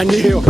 아니에요.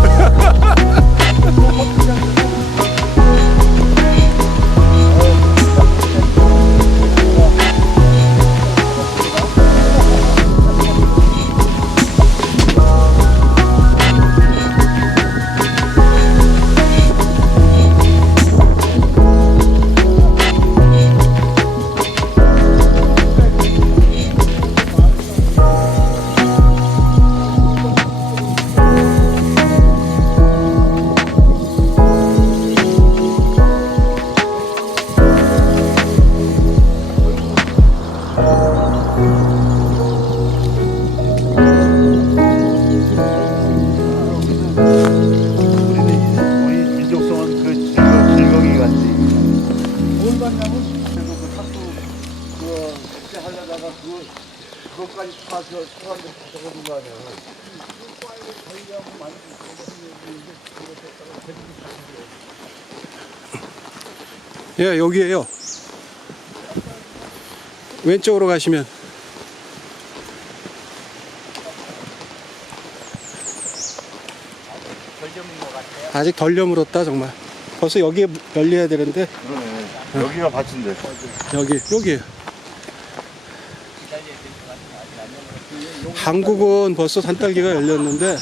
그것까지 다 사람들 적어둔 거 아니야. 예, 여기에요. 왼쪽으로 가시면. 아직 덜 여물었다 정말. 벌써 여기에 열려야 되는데. 그러네. 여기가 밭인데. 여기에요. 한국은 벌써 산딸기가 열렸는데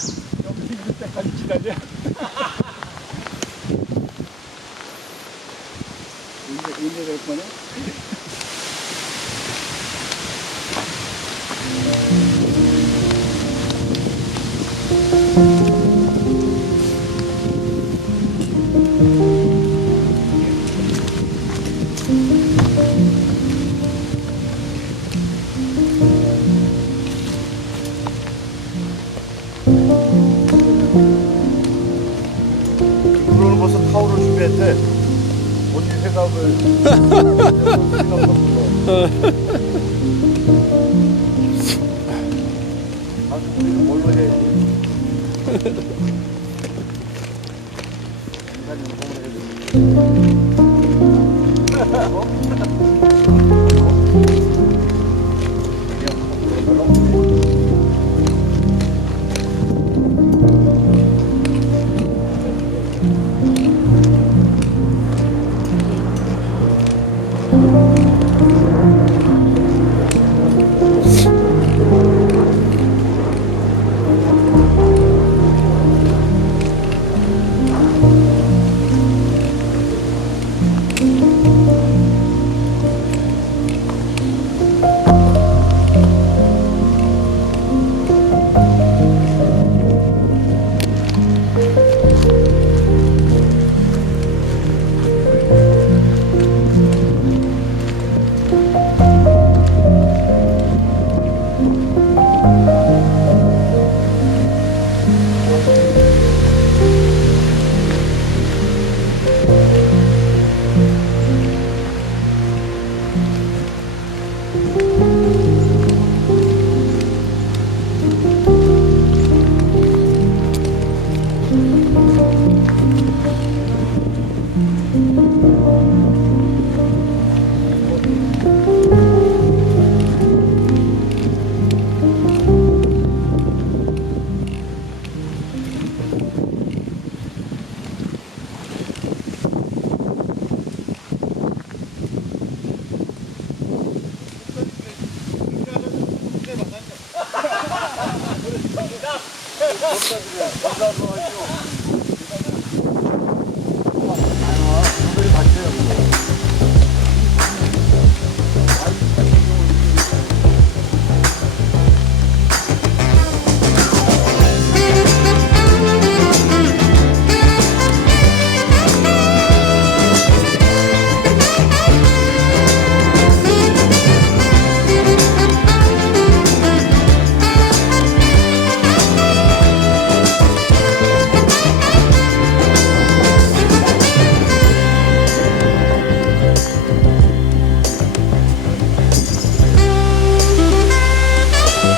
그러는 벌써 타오를 준비했대. 본인 회갑을 아주 우리는 뭘로 해야지. 인간 연봉을 해야지.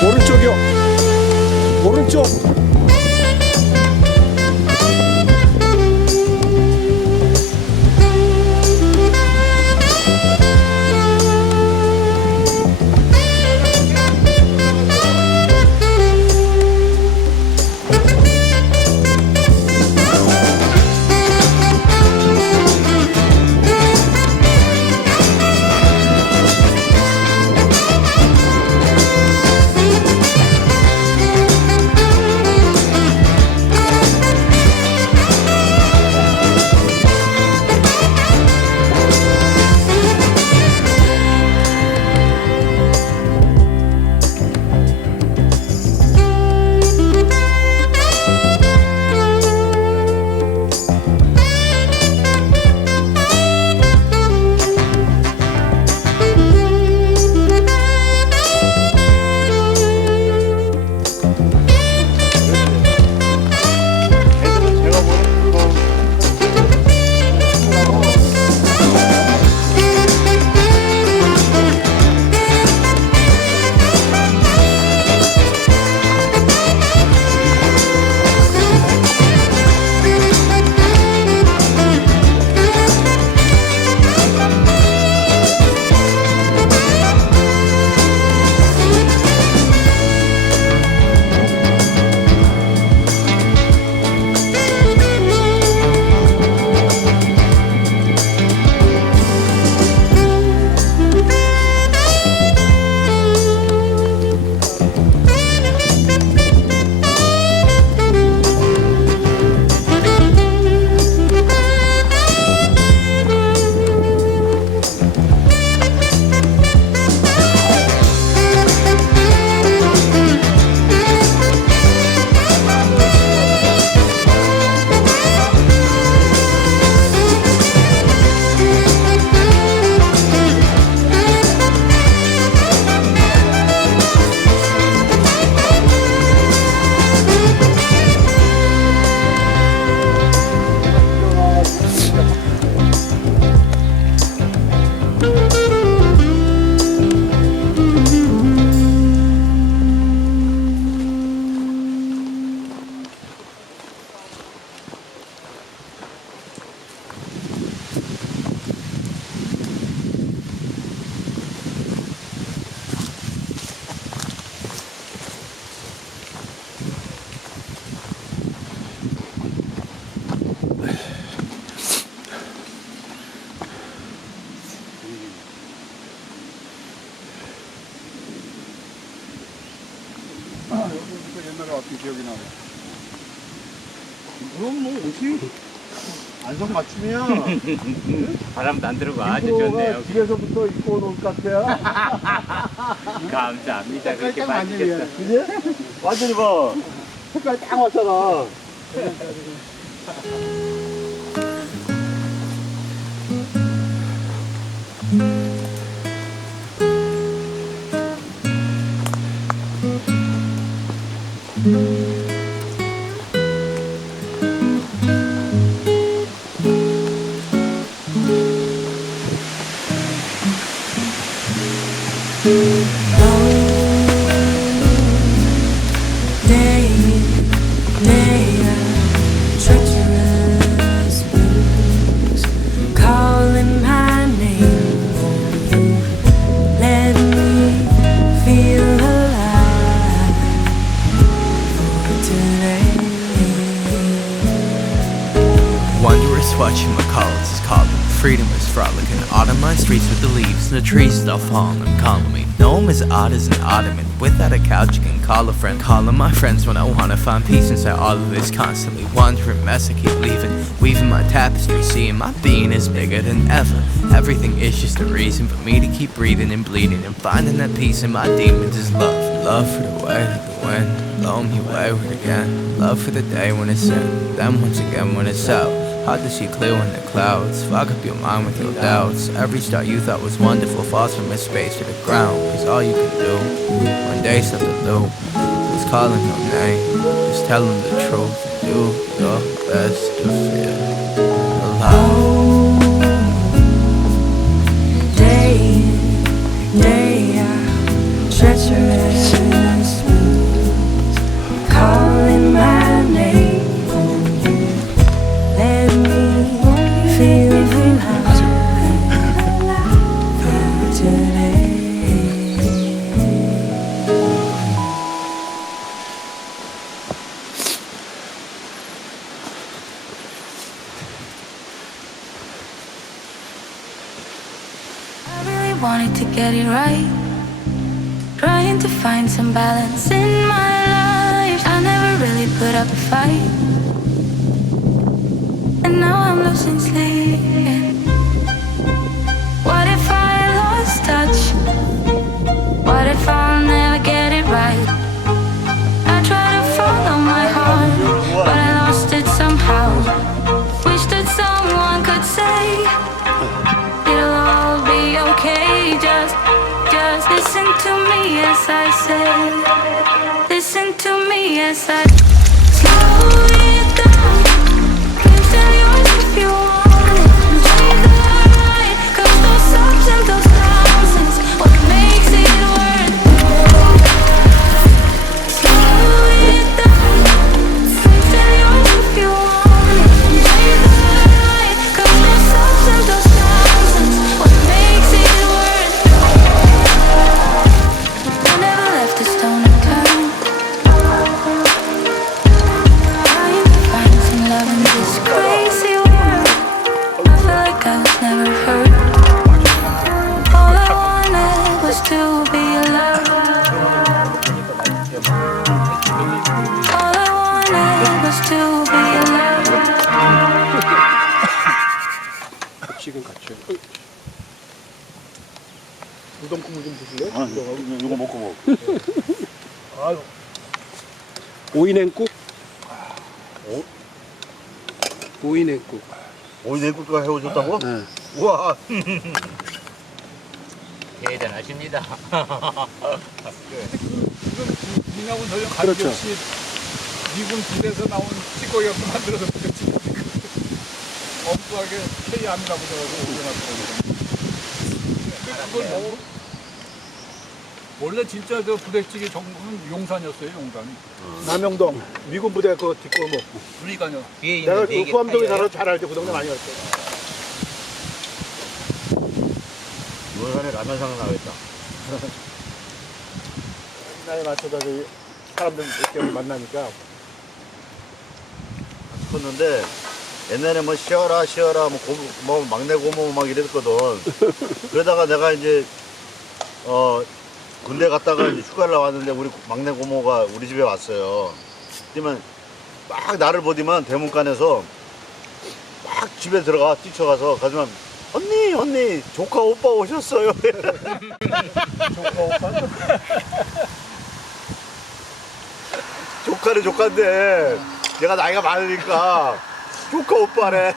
오른쪽이요. 오른쪽. 옛날에 어떤 기억이 나요? 그럼 뭐 옷이 안성맞춤이야. 바람도 안 들어오고 아주 인프로가 좋네요. 집에서부터 입고 온 옷 같아요. 감사합니다. 그렇게 색깔 봐주셨어. 그지? 완전히 봐. 색깔 딱 맞잖아. Wondrous what you call this calling. freedom is frolicking. Autumn on streets with the leaves and the trees start falling, calling me. No, I'm as odd as an ottoman. Without a couch, you can call a friend. Calling my friends when I wanna find peace inside all of this constantly wandering mess. I keep leaving, weaving my tapestry, seeing my being is bigger than ever. Everything is just a reason for me to keep breathing and bleeding, and finding that peace in my demons is love. Love for the way that the wind blow me wayward again. Love for the day when it's in, then once again when it's out. Hard to see clear when the clouds fog up your mind with your doubts. Every star you thought was wonderful falls from its space to the ground. Cause all you can do one day start to loop is calling your name, just tell them the truth and do your best to feel alive. Day out, treacherous moves, calling my name. Let me feel alive today. I really wanted to get it right, trying to find some balance in my life. I never really put up a fight, and now I'm losing sleep. What if I lost touch? What if I'll never get it right? I try to follow my heart, but I lost it somehow. Wish that someone could say it'll all be okay. Just listen to me as I say. Listen to me as I slow it down. Can't tell yours if you want it. Take the ride, 'cause those ups and those downs is what makes it worth it. Slow it down. Can't tell yours if you want it. Take the ride, 'cause those ups and those downs is what makes it worth it. I never left a stone unturned, trying to find some love in this crazy world. I feel like I was never hurt. All I wanted was to be alive. All I wanted was to be alive. 지금 같이. 우동 국물 좀 드실래요? 아, 이거 먹고 먹어. 아유, 오이냉국? 오이냉국. 오이냉국도 해오셨다고? 네. 우와. 대단하십니다. 미나고 전혀 그렇죠. 관계없이 미군 부대에서 나온 찌꺼기 갖고 만들어서 그랬지. 엉뚱하게 K암이라고 그러고 올려놨더라고요. 그걸 뭐 원래 진짜 그 부대찌개 전국은 용산이었어요, 용산. 남영동 미군 부대 그 뒷골목. 그러니까요. 뒤에 내가 있는 그 네개 후암동에 타이어예요? 살아 잘 알지. 그 동네 많이 갔어. 노래산에 라면 생각나겠다. 나에 맞춰서 그 사람들 몇 개를 만나니까 컸는데 옛날에 뭐 쉬어라 뭐 막내 고모 막 이랬거든. 그러다가 내가 이제 군대 갔다가 이제 휴가를 나왔는데 우리 막내 고모가 우리 집에 왔어요. 그러면 막 나를 보더만 대문간에서 막 집에 들어가 뛰쳐가서 가지만 언니 조카 오빠 오셨어요. 조카 오빠 조카는 조카인데 내가 나이가 많으니까 조카 오빠래.